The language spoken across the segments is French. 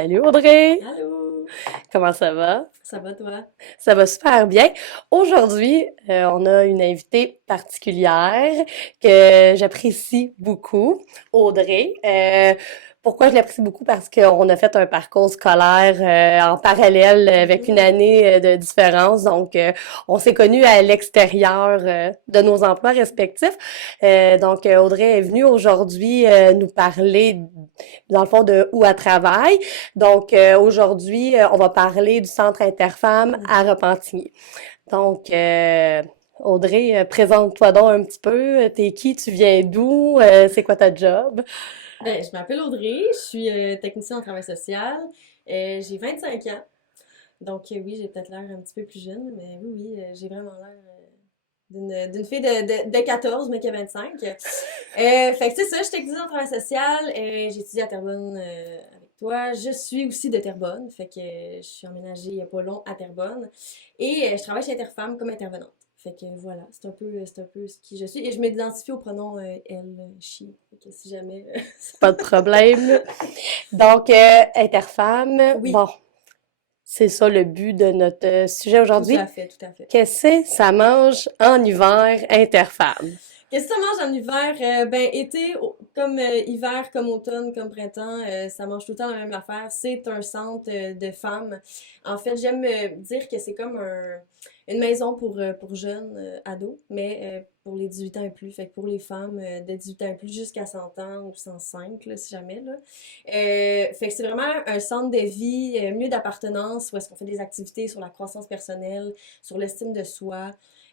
Salut Audrey, Allô, comment ça va? ça va toi? Ça va super bien. Aujourd'hui, on a une invitée particulière que j'apprécie beaucoup, Audrey. Pourquoi je l'apprécie beaucoup? Parce qu'on a fait un parcours scolaire en parallèle avec une Mhm. année de différence. Donc, on s'est connus à l'extérieur de nos emplois respectifs. Donc, Audrey est venue aujourd'hui nous parler, dans le fond, de où elle travaille. Donc, aujourd'hui, on va parler du Centre Interfemme à Mhm. Repentigny. Donc, Audrey, présente-toi donc un petit peu. T'es qui? Tu viens d'où? C'est quoi ta job? Ben, je m'appelle Audrey, je suis technicienne en travail social. J'ai 25 ans, donc oui, j'ai peut-être l'air un petit peu plus jeune, mais oui, oui, j'ai vraiment l'air d'une fille de 14, mais qui a 25. Fait que c'est ça, je suis technicienne en travail social, j'étudie à Terrebonne avec toi. Je suis aussi de Terrebonne, fait que je suis emménagée il y a pas long à Terrebonne. Et je travaille chez Interfemme comme intervenante. Fait que voilà, c'est un peu ce qui je suis. Et je m'identifie au pronom elle, she. Fait que si jamais. Pas de problème. Donc, Interfemme, Oui, bon, c'est ça le but de notre sujet tout à aujourd'hui. fait, tout à fait. Qu'est-ce que ça mange en hiver, Interfemme? Qu'est-ce que ça mange en hiver? Ben, été, comme hiver, comme automne, comme printemps, ça mange tout le temps la même affaire. C'est un centre de femmes. En fait, j'aime dire que c'est comme une maison pour jeunes ados, mais pour les 18 ans et plus. Fait que pour les femmes de 18 ans et plus jusqu'à 100 ans ou 105, là, si jamais, là. Fait que c'est vraiment un centre de vie, milieu d'appartenance, où est-ce qu'on fait des activités sur la croissance personnelle, sur l'estime de soi.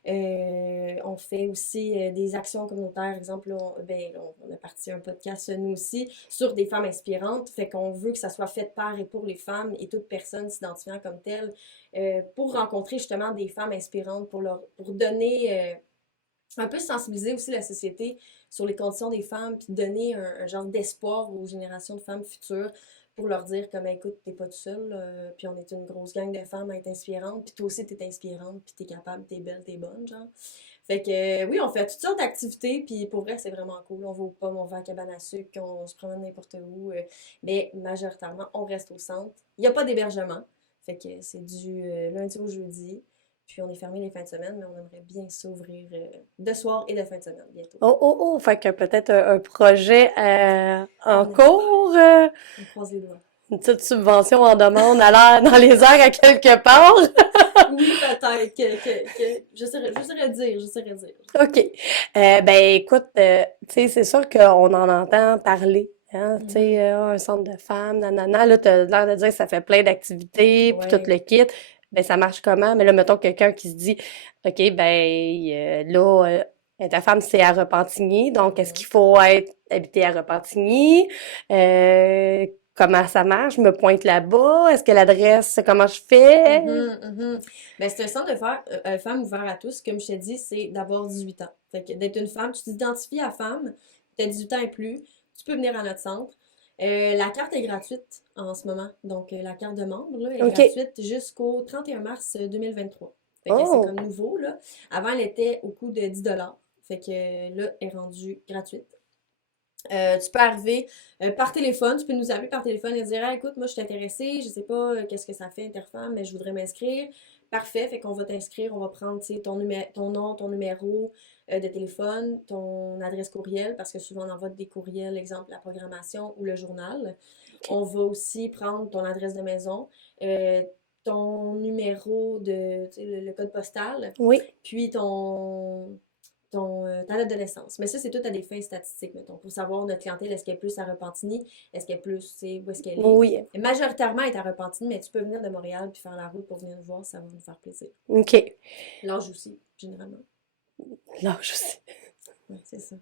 On fait aussi des actions communautaires. Exemple, là, on a parti un podcast, nous aussi, sur des femmes inspirantes. Fait qu'on veut que ça soit fait par et pour les femmes et toute personne s'identifiant comme telle, pour rencontrer justement des femmes inspirantes, pour donner, un peu sensibiliser aussi la société sur les conditions des femmes, puis donner un genre d'espoir aux générations de femmes futures pour leur dire comme écoute, t'es pas tout seul, puis on est une grosse gang de femmes à être inspirantes, puis toi aussi t'es inspirante, puis t'es capable, t'es belle, t'es bonne, genre. Fait que oui, on fait toutes sortes d'activités, puis pour vrai, c'est vraiment cool. On va aux pommes, on va à la cabane à sucre, on se promène n'importe où, mais majoritairement, on reste au centre. Il n'y a pas d'hébergement, fait que c'est du lundi au jeudi. Puis on est fermé les fins de semaine, mais on aimerait bien s'ouvrir de soir et de fin de semaine bientôt. Oh, oh, oh, fait que peut-être un projet en On espère. cours, On croise les doigts. une petite subvention en demande à l'air dans les airs à quelque part. Oui, peut-être je saurais dire. OK. Ben écoute, tu sais, c'est sûr qu'on en entend parler. Hein, tu sais, Mhm. un centre de femmes, nanana, là, t'as l'air de dire que ça fait plein d'activités, puis tout Ouais. le kit. Ben, ça marche comment? Mais là, mettons quelqu'un qui se dit, OK, ben, là, ta femme, c'est à Repentigny, donc est-ce Mhm. qu'il faut être habité à Repentigny? Comment ça marche? Je me pointe là-bas? Est-ce que l'adresse, comment je fais? Mhm, mhm. Ben, c'est un centre de femmes ouvert à tous. Comme je t'ai dit, c'est d'avoir 18 ans. Fait que d'être une femme, tu t'identifies à femme, tu as 18 ans et plus, tu peux venir à notre centre. La carte est gratuite en ce moment. Donc, la carte de membre là, est OK. gratuite jusqu'au 31 mars 2023. Fait que c'est Oh, comme nouveau, là. Avant, elle était au coût de 10 $. Fait que là, elle est rendue gratuite. Tu peux arriver par téléphone, tu peux nous appeler par téléphone et dire ah, écoute, moi je suis intéressée, je sais pas qu'est-ce que ça fait Interfemme, mais je voudrais m'inscrire. Parfait, fait qu'on va t'inscrire, on va prendre ton nom, ton numéro de téléphone, ton adresse courriel, parce que souvent on envoie des courriels, exemple la programmation ou le journal. OK. On va aussi prendre ton adresse de maison, euh, ton numéro de, tu sais, le code postal, Oui. puis ta date de naissance. Mais ça, c'est tout à des fins statistiques, mettons, pour savoir notre clientèle, est-ce qu'elle est plus à Repentigny, est-ce qu'elle est plus, tu sais, où est-ce qu'elle est. Oui. Et majoritairement, elle est à Repentigny, mais tu peux venir de Montréal puis faire la route pour venir nous voir, ça va nous faire plaisir. OK. L'âge aussi, généralement. Là, je sais. Ouais, c'est ça.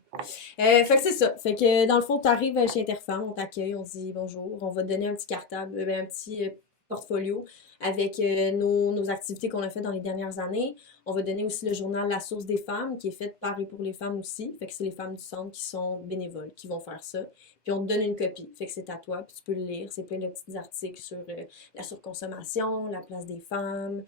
Fait que c'est ça. Fait que dans le fond, tu arrives chez Interfemme, on t'accueille, on te dit bonjour, on va te donner un petit cartable, un petit portfolio avec nos activités qu'on a faites dans les dernières années. On va donner aussi le journal La Source des femmes, qui est fait par et pour les femmes aussi. Fait que c'est les femmes du centre qui sont bénévoles, qui vont faire ça. Puis on te donne une copie. Fait que c'est à toi, puis tu peux le lire. C'est plein de petits articles sur la surconsommation, la place des femmes.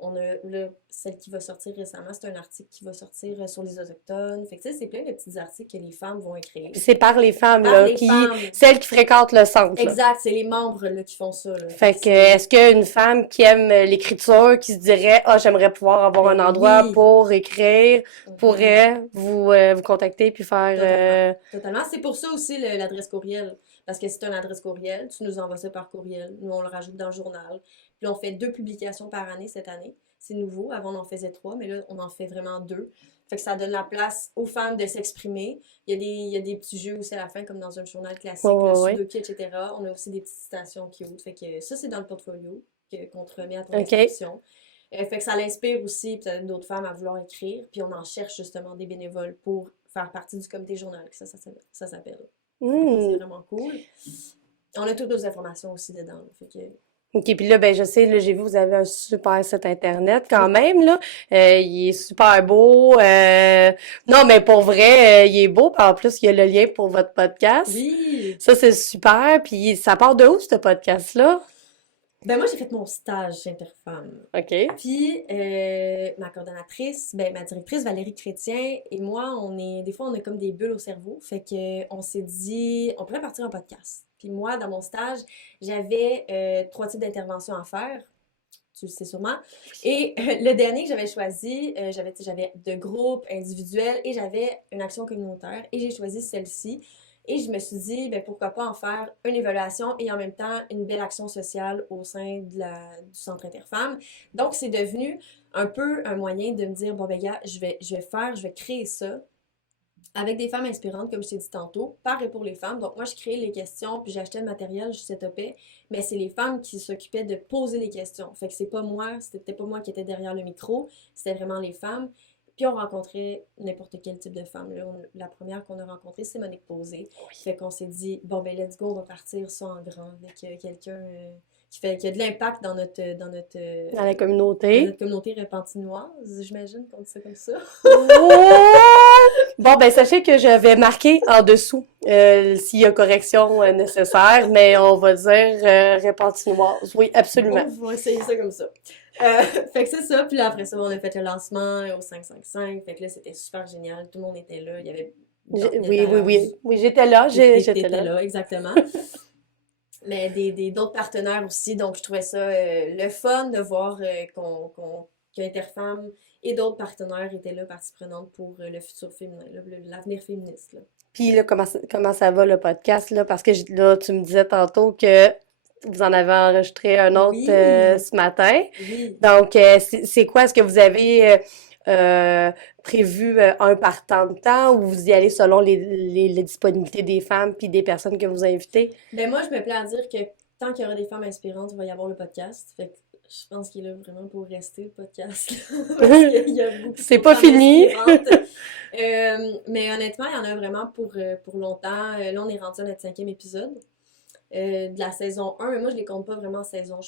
On a là, celle qui va sortir récemment, c'est un article qui va sortir sur les Autochtones. Fait que, tu sais, c'est plein de petits articles que les femmes vont écrire. Puis c'est par les femmes, Par là, les femmes. celles qui fréquentent le centre, là. Exact, c'est les membres, là, qui font ça, là. Fait que, est-ce qu'une femme qui aime l'écriture, qui se dirait, ah, j'aimerais pouvoir avoir un Ben endroit oui. pour écrire, Mhm. pourrait vous contacter puis faire, Totalement. C'est pour ça aussi l'adresse courriel. Parce que c'est une adresse courriel, tu nous envoies ça par courriel. Nous, on le rajoute dans le journal. Puis on fait 2 publications par année cette année. C'est nouveau. Avant, on en faisait 3, mais là, on en fait vraiment 2. Fait que ça donne la place aux femmes de s'exprimer. Il y a des petits jeux aussi à la fin, comme dans un journal classique, Ouais, le ouais. Sudoku, etc. On a aussi des petites citations cute. Fait que ça, c'est dans le portfolio qu'on te remet à ton OK. inscription. Fait que ça l'inspire aussi peut-être d'autres femmes à vouloir écrire. Puis on en cherche justement des bénévoles pour faire partie du comité journal, que ça s'appelle. Fait que c'est vraiment cool. On a toutes nos informations aussi dedans, là. Fait que OK, puis là, ben je sais, là, j'ai vu, vous avez un super site Internet quand oui. même, là. Il est super beau. Non, mais pour vrai, il est beau. Puis en plus, il y a le lien pour votre podcast. Oui! Ça, c'est super. Puis ça part de où, ce podcast-là? Ben moi, j'ai fait mon stage chez Interfemme. OK. Puis, ma coordonnatrice, ben ma directrice Valérie Chrétien et moi, des fois, on a comme des bulles au cerveau. Fait que on s'est dit, on pourrait partir un podcast. Puis moi, dans mon stage, j'avais 3 types d'interventions à faire. Tu le sais sûrement. Et le dernier que j'avais choisi, j'avais de groupe, individuel et j'avais une action communautaire. Et j'ai choisi celle-ci. Et je me suis dit, ben, pourquoi pas en faire une évaluation et en même temps une belle action sociale au sein du Centre Interfemmes. Donc, c'est devenu un peu un moyen de me dire, bon, ben, gars, je vais créer ça avec des femmes inspirantes, comme je t'ai dit tantôt, par et pour les femmes. Donc, moi, je créais les questions, puis j'achetais le matériel, je setupais, mais c'est les femmes qui s'occupaient de poser les questions. Fait que c'était pas moi qui étais derrière le micro, c'était vraiment les femmes. Puis on rencontrait n'importe quel type de femme. Là, la première qu'on a rencontrée, c'est Monique Posé. Fait qu'on s'est dit, bon, ben, let's go, on va partir ça en grand avec quelqu'un qui a de l'impact dans Dans la dans communauté. notre communauté repentinoise, j'imagine qu'on dit ça comme ça. Bon, ben sachez que je vais marquer en dessous s'il y a correction nécessaire, mais on va dire repentinoise. Oui, absolument. On va essayer ça comme ça. Fait que c'est ça, puis là après ça, on a fait le lancement au 555, fait que là c'était super génial, tout le monde était là, il y avait Oui, j'étais là, j'étais t'étais là. là, exactement. Mais d'autres partenaires aussi, donc je trouvais ça le fun de voir qu'Interfemmes et d'autres partenaires étaient là, partie prenante pour le futur féminin, l'avenir féministe, là. Puis là, comment ça va le podcast, là? Parce que là, tu me disais tantôt que vous en avez enregistré un autre Oui, ce matin. oui. Donc, c'est quoi? Est-ce que vous avez prévu un par temps de temps ou vous y allez selon les disponibilités des femmes puis des personnes que vous invitez? Ben moi, je me plais à dire que tant qu'il y aura des femmes inspirantes, il va y avoir le podcast. Fait que je pense qu'il est là vraiment pour rester, le podcast. Parce qu'il y a beaucoup C'est de pas femmes fini. inspirantes. Mais honnêtement, il y en a vraiment pour longtemps. Là, on est rendu à notre 5e épisode de la saison 1. Mais moi, je les compte pas vraiment en saison.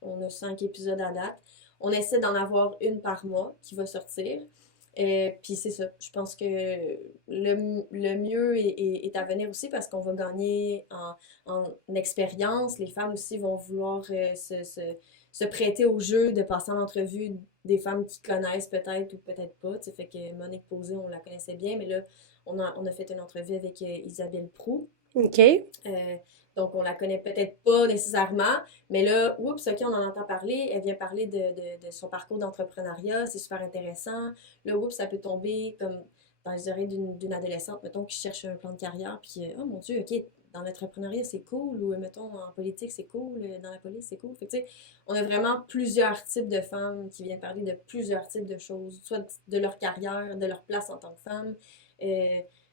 On a 5 épisodes à date. On essaie d'en avoir une par mois qui va sortir. Puis c'est ça. Je pense que le mieux est à venir aussi parce qu'on va gagner en expérience. Les femmes aussi vont vouloir se prêter au jeu de passer en entrevue des femmes qui connaissent peut-être ou peut-être pas. T'sais, fait que Monique Posé, on la connaissait bien, mais là, on a fait une entrevue avec Isabelle Proulx. OK. Donc, on la connaît peut-être pas nécessairement, mais là, oups, ok, on en entend parler. Elle vient parler de son parcours d'entrepreneuriat, c'est super intéressant. Là, oups, ça peut tomber comme dans les oreilles d'une adolescente, mettons, qui cherche un plan de carrière, puis oh mon Dieu, ok, dans l'entrepreneuriat, c'est cool, ou mettons, en politique, c'est cool, dans la police, c'est cool. Fait que, tu sais, on a vraiment plusieurs types de femmes qui viennent parler de plusieurs types de choses, soit de leur carrière, de leur place en tant que femme.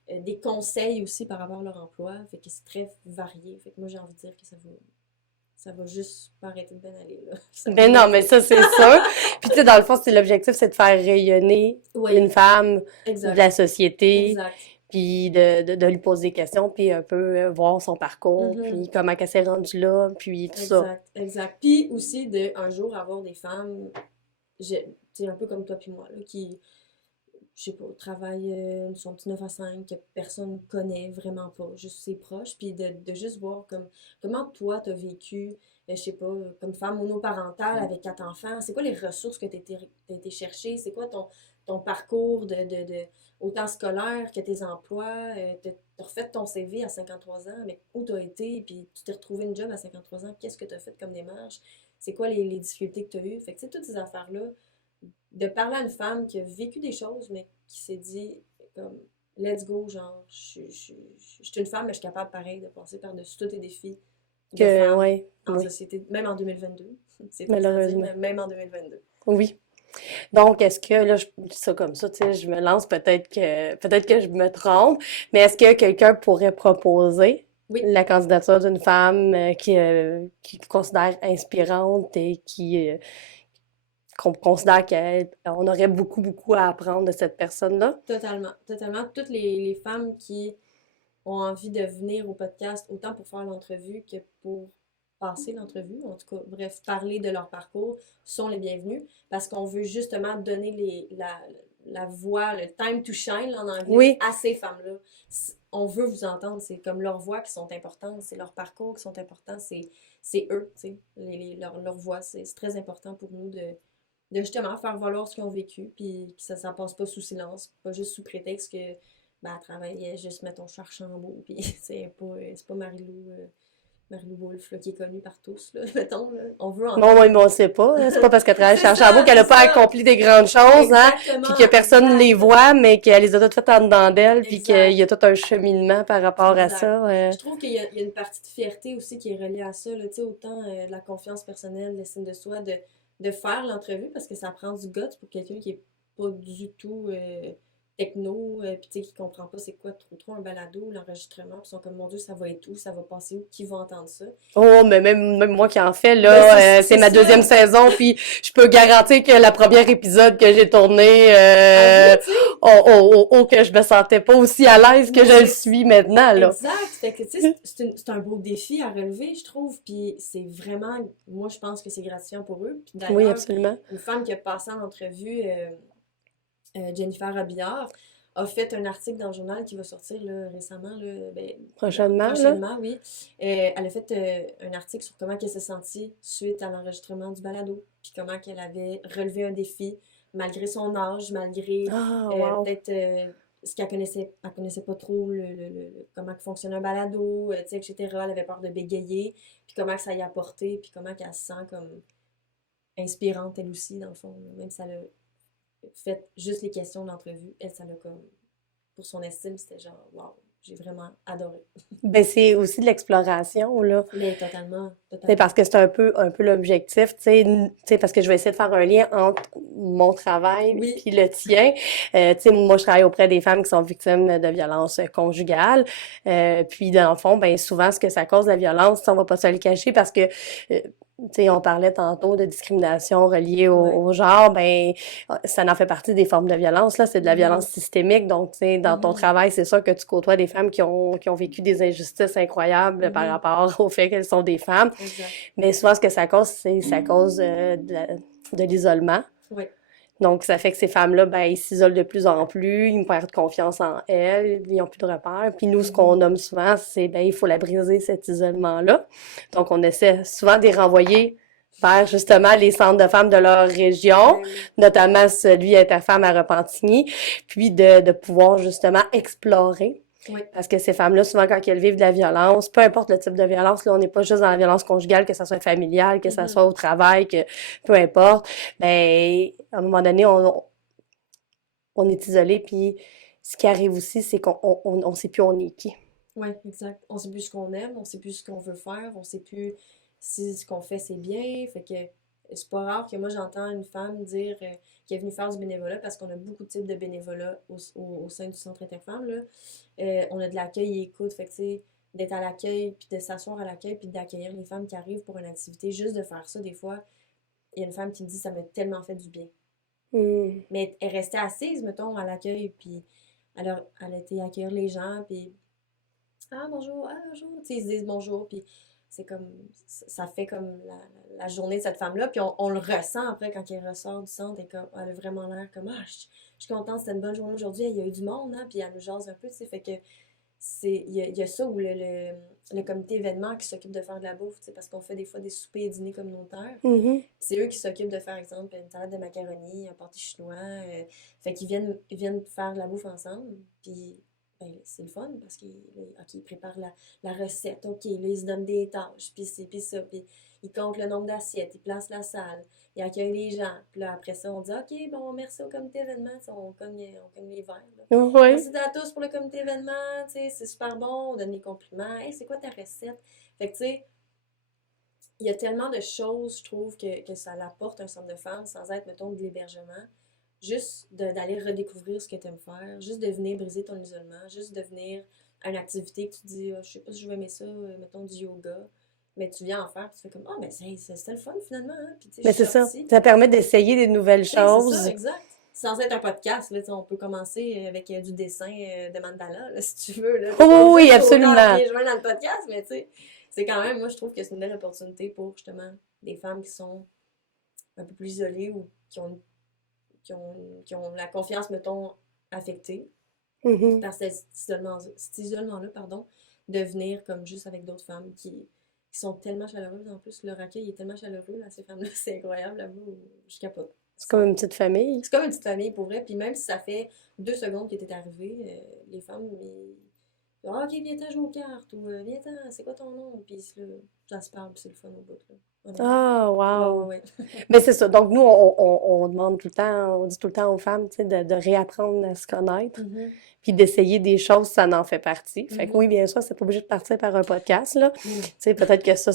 Des conseils aussi par rapport à leur emploi. Fait que c'est très varié. Fait que moi, j'ai envie de dire que ça va juste pas arrêter de bien aller, là. Ben non, mais ça, c'est sûr. Puis tu sais, dans le fond, l'objectif, c'est de faire rayonner Oui, une femme de exact. la société, Exact. puis de lui poser des questions, puis un peu voir son parcours, Mhm. puis comment qu'elle s'est rendue là, puis tout ça. Exact, exact. Puis aussi, un jour, avoir des femmes, tu sais, un peu comme toi puis moi, là, qui je sais pas, travaille son petit 9 à 5 que personne connaît vraiment pas, juste ses proches, puis de juste voir comment toi t'as vécu, je sais pas, comme femme monoparentale avec 4 enfants, c'est quoi les ressources que t'as été chercher, c'est quoi ton parcours autant scolaire que tes emplois, t'as refait ton CV à 53 ans, mais où t'as été, puis tu t'es retrouvé une job à 53 ans, qu'est-ce que t'as fait comme démarche, c'est quoi les difficultés que t'as eues, fait que tu sais, toutes ces affaires-là, de parler à une femme qui a vécu des choses, mais qui s'est dit, comme, let's go, genre, je suis une femme, mais je suis capable, pareil, de passer par-dessus tous les défis de Que, femme ouais, en oui, société, même en 2022. C'est triste à dire, malheureusement. mais même en 2022. Oui. Donc, est-ce que, là, je dis ça comme ça, tu sais, je me lance, peut-être que je me trompe, mais est-ce que quelqu'un pourrait proposer Oui, la candidature d'une femme qui considère inspirante et qu'on considère qu'on aurait beaucoup, beaucoup à apprendre de cette personne-là? totalement. Totalement. Toutes les femmes qui ont envie de venir au podcast, autant pour faire l'entrevue que pour passer l'entrevue, en tout cas, bref, parler de leur parcours, sont les bienvenus parce qu'on veut justement donner la voix, le time to shine en anglais, Oui, à ces femmes-là. On veut vous entendre, c'est comme leurs voix qui sont importantes, c'est leur parcours qui sont importants, c'est eux, tu sais, leur voix, c'est très important pour nous de justement faire valoir ce qu'ils ont vécu, puis que ça passe pas sous silence, pas juste sous prétexte que ben, elle travaillait juste, mettons, chez Archambault, puis c'est pas Marie-Lou Wolfe là, qui est connue par tous, là, mettons, là. On veut non, oui, entendre. mais on sait pas, hein. C'est pas parce qu'elle travaille chez Archambault qu'elle C'est a pas ça! accompli des grandes choses, hein, puis que Exactement, personne les exact, voit, mais qu'elle les a toutes faites en dedans d'elle, puis qu'il y exact, a tout un cheminement par rapport à exact. ça. Je trouve qu'il y a une partie de fierté aussi qui est reliée à ça, là, tu sais, autant de la confiance personnelle, l'estime de soi, de faire l'entrevue, parce que ça prend du guts pour quelqu'un qui est pas du tout techno, puis tu sais, qui comprend pas c'est quoi trop un balado, l'enregistrement, puis ils sont comme, mon Dieu, ça va être où, ça va passer où, qui va entendre ça? Oh, mais même moi qui en fais, Ben, là, c'est c'est ma deuxième ça! saison, puis je peux garantir que la première épisode que j'ai tourné, Avoue, tu sais! que je me sentais pas aussi à l'aise que Mais je le c'est suis maintenant, là. exact! Fait que, tu sais, c'est un beau défi à relever, je trouve, puis c'est vraiment, moi, je pense que c'est gratifiant pour eux. Puis Oui, d'ailleurs, absolument. une femme qui a passé en entrevue, Jennifer Rabillard, a fait un article dans le journal qui va sortir là, récemment, là, ben, Prochainement, là. prochainement, oui. Elle a fait un article sur comment elle s'est sentie suite à l'enregistrement du balado, puis comment qu'elle avait relevé un défi, malgré son âge, malgré Ah, wow. peut-être ce elle connaissait pas trop comment que fonctionne un balado, tu sais, etc. Elle avait peur de bégayer, puis comment que ça y a apporté, puis comment qu'elle se sent comme inspirante elle aussi, dans le fond, là. Même si elle a fait juste les questions d'entrevue. Elle, ça l'a comme. Pour son estime, c'était genre, waouh, j'ai vraiment adoré. Ben, c'est aussi de l'exploration, là. Mais totalement, C'est totalement. parce que c'est un peu l'objectif, parce que je vais essayer de faire un lien entre mon travail Oui. puis le tien. Tu sais, moi, je travaille auprès des femmes qui sont victimes de violences conjugales. Puis, dans le fond, ben souvent, ce que ça cause, la violence, on va pas se le cacher parce que, tu sais, on parlait tantôt de discrimination reliée Ouais. au genre, ben ça en fait partie des formes de violence, là. C'est de la violence Mhm. systémique. Donc, tu sais, dans ton Mhm. travail, c'est sûr que tu côtoies des femmes qui ont vécu des injustices incroyables par Mhm. rapport au fait qu'elles sont des femmes. Exact. Mais souvent, ce que ça cause, c'est ça cause de l'isolement. Oui. Donc, ça fait que ces femmes-là, ben, ils s'isolent de plus en plus, ils perdent confiance en elles, ils n'ont plus de repères. Puis nous, ce qu'on Mhm. nomme souvent, c'est, ben, il faut la briser, cet isolement-là. Donc, on essaie souvent de les renvoyer vers, justement, les centres de femmes de leur région, Ben oui. notamment celui à ta femme à Repentigny, puis de pouvoir, justement, explorer. Oui. Parce que ces femmes-là, souvent, quand elles vivent de la violence, peu importe le type de violence, là, on n'est pas juste dans la violence conjugale, que ça soit familiale, que ça Mhm. soit au travail, que peu importe, ben, à un moment donné, on est isolé, puis ce qui arrive aussi, c'est qu'on sait plus on est qui. Oui, exact. On sait plus ce qu'on aime, on sait plus ce qu'on veut faire, on sait plus si ce qu'on fait c'est bien. Fait que c'est pas rare que moi j'entends une femme dire qu'elle est venue faire du bénévolat parce qu'on a beaucoup de types de bénévolat au sein du centre Interfemme, là. On a de l'accueil et écoute. Fait que c'est d'être à l'accueil, puis de s'asseoir à l'accueil, puis d'accueillir les femmes qui arrivent pour une activité. Juste de faire ça, des fois, il y a une femme qui me dit ça m'a tellement fait du bien. Hmm. Mais elle restait assise, mettons, à l'accueil, puis elle a été accueillir les gens, puis ah bonjour, tu sais, ils se disent bonjour, puis c'est comme, ça fait comme la journée de cette femme-là, puis on le ressent après quand elle ressort du centre, et comme, elle a vraiment l'air comme, je suis contente, c'était une bonne journée aujourd'hui, il y a eu du monde, hein, puis elle nous jase un peu, tu sais, fait que il y a ça où le comité événement qui s'occupe de faire de la bouffe, tu sais, parce qu'on fait des fois des soupers et dîners communautaires. Mhm. C'est eux qui s'occupent de faire, exemple, une salade de macaroni, un pâté chinois. Fait qu'ils viennent faire de la bouffe ensemble. Puis, ben, c'est le fun parce qu'ils préparent la recette. OK, là, ils se donnent des tâches. Puis, c'est, puis ça. Puis, ils comptent le nombre d'assiettes. Ils placent la salle. Ils accueillent les gens. Puis là, après ça, on dit OK, bon, merci au comité événement. Tu sais, on cogne les verres. Là. Oui. Merci à tous pour le comité événement. Tu sais, c'est super bon. On donne les compliments. Hey, c'est quoi ta recette? Fait que, tu sais, il y a tellement de choses, je trouve, que ça l'apporte un centre de femmes sans être, mettons, de l'hébergement. Juste d'aller redécouvrir ce que tu aimes faire, juste de venir briser ton isolement, juste de venir à une activité que tu dis, ah, je sais pas si je vais aimer ça, mettons du yoga, mais tu viens en faire, puis tu fais comme, ah, mais c'était le fun finalement, hein? Puis tu sais, je Mais suis c'est ça. sortie. Ça permet d'essayer des nouvelles Tu sais, c'est ça, choses. exact. Sans être un podcast, là, tu sais, on peut commencer avec du dessin de mandala, là, si tu veux. Là. T'es pas Oh, oui, obligé de absolument. bien joindre dans le podcast, mais tu sais, c'est quand même, moi, je trouve que c'est une belle opportunité pour justement des femmes qui sont un peu plus isolées ou qui ont la confiance, mettons, affectée Mhm. par cet isolement-là, pardon, de venir comme juste avec d'autres femmes qui sont tellement chaleureuses. En plus, leur accueil est tellement chaleureux, là, ces femmes-là, c'est incroyable, là je capote. C'est comme une petite famille. C'est comme une petite famille pour vrai. Puis même si ça fait 2 secondes que t'es arrivé, les femmes, ah, ok, viens-t'en jouer aux cartes, ou viens-t'en, c'est quoi ton nom? Puis là, ça se parle, puis c'est le fun au bout, là. Honnêtement. Ah, Ouais, wow. ouais, ouais. Mais c'est ça. Donc, nous, on demande tout le temps, on dit tout le temps aux femmes, tu sais, de réapprendre à se connaître, Mhm, puis d'essayer des choses, ça en fait partie. Fait que oui, mhm. bien sûr, c'est pas obligé de partir par un podcast, là. Tu Mm. sais, peut-être que ça,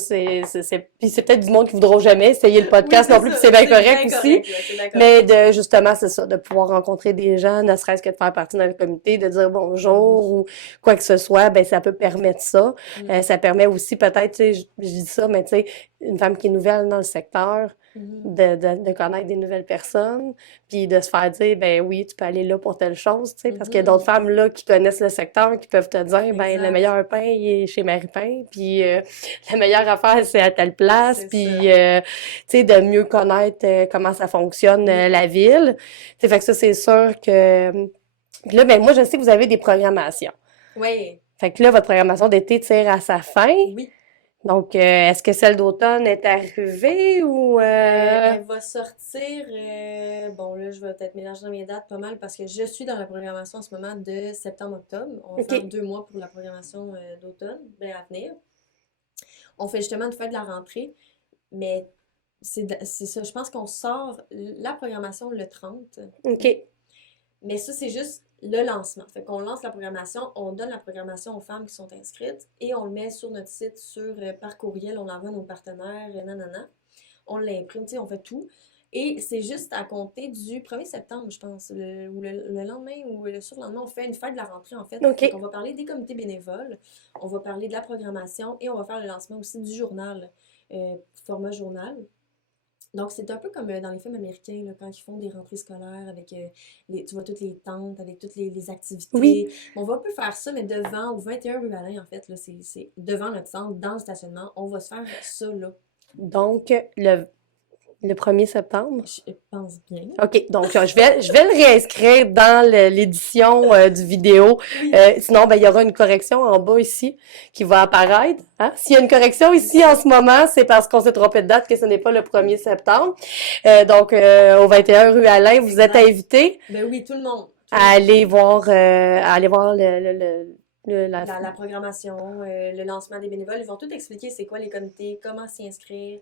puis c'est peut-être du monde qui voudront jamais essayer le Oui, podcast c'est non plus, puis ça. c'est bien C'est correct bien aussi. correct, là, c'est d'accord. Mais justement, c'est ça, de pouvoir rencontrer des gens, ne serait-ce que de faire partie d'un comité, de dire Ben oui. bonjour ou quoi que ce soit, ben ça peut permettre ça. Mm. Ça permet aussi peut-être, tu sais, je dis ça, mais tu sais, une femme qui est nouvelle dans le secteur, Mhm. de connaître des nouvelles personnes, puis de se faire dire, ben oui, tu peux aller là pour telle chose, tu sais, parce qu'il y a d'autres Mhm. femmes là qui connaissent le secteur, qui peuvent te dire, ben le Exact. meilleur pain, il est chez Marie-Pain, puis la meilleure affaire, c'est à telle place, C'est ça. puis tu sais, de mieux connaître comment ça fonctionne Oui. la ville. Tu sais, fait que ça, c'est sûr que... Puis là, ben moi, je sais que vous avez des programmations. Oui. Fait que là, votre programmation d'été tire à sa fin. Oui. Donc, est-ce que celle d'automne est arrivée ou... Elle va sortir. Bon, là, je vais peut-être mélanger dans mes dates pas mal parce que je suis dans la programmation en ce moment de septembre-octobre. On va faire OK. 2 mois pour la programmation d'automne, ben, à venir. On fait justement une fête de la rentrée, mais c'est ça. Je pense qu'on sort la programmation le 30 août. OK. Mais ça, c'est juste le lancement. Fait qu'on lance la programmation, on donne la programmation aux femmes qui sont inscrites et on le met sur notre site, par courriel, on l'envoie à nos partenaires, nanana. On l'imprime, tu sais, on fait tout. Et c'est juste à compter du 1er septembre, je pense, ou le lendemain ou le surlendemain, on fait une fête de la rentrée, en fait. Fait OK. qu'on va parler des comités bénévoles, on va parler de la programmation et on va faire le lancement aussi du journal, format journal. Donc, c'est un peu comme dans les films américains, là, quand ils font des rentrées scolaires avec, tu vois, toutes les tentes, avec toutes les Oui. activités. On va un peu faire ça, mais devant, au 21 rue Alain, en fait, là, c'est devant notre centre, dans le stationnement. On va se faire ça, là. Donc, le 1er septembre. Je pense bien. OK, donc je vais le réinscrire dans l'édition du vidéo. Oui. Sinon, ben, il y aura une correction en bas ici qui va apparaître. Hein? S'il y a une correction ici en ce moment, c'est parce qu'on s'est trompé de date, que ce n'est pas le 1er septembre. Donc, au 21 rue Alain, vous êtes Exact. invités Ben oui, tout le monde. à aller voir, La programmation, le lancement des bénévoles, ils vont tout expliquer c'est quoi les comités, comment s'y inscrire,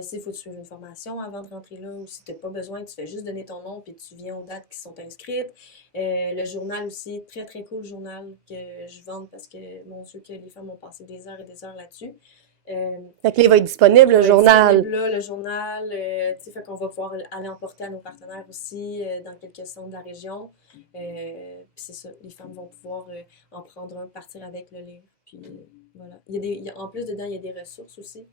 s'il faut suivre une formation avant de rentrer là ou si tu n'as pas besoin, tu fais juste donner ton nom puis tu viens aux dates qui sont inscrites. Le journal aussi, très très cool journal que je vende parce que mon Dieu que les femmes ont passé des heures et des heures là-dessus. Fait que là, il va être disponible, Il le va être journal. disponible là, le journal, tu sais, fait qu'on va pouvoir aller emporter à nos partenaires aussi dans quelques centres de la région. Puis c'est ça, les femmes vont pouvoir en prendre un, partir avec le livre. Puis voilà. En plus, dedans, il y a des ressources aussi.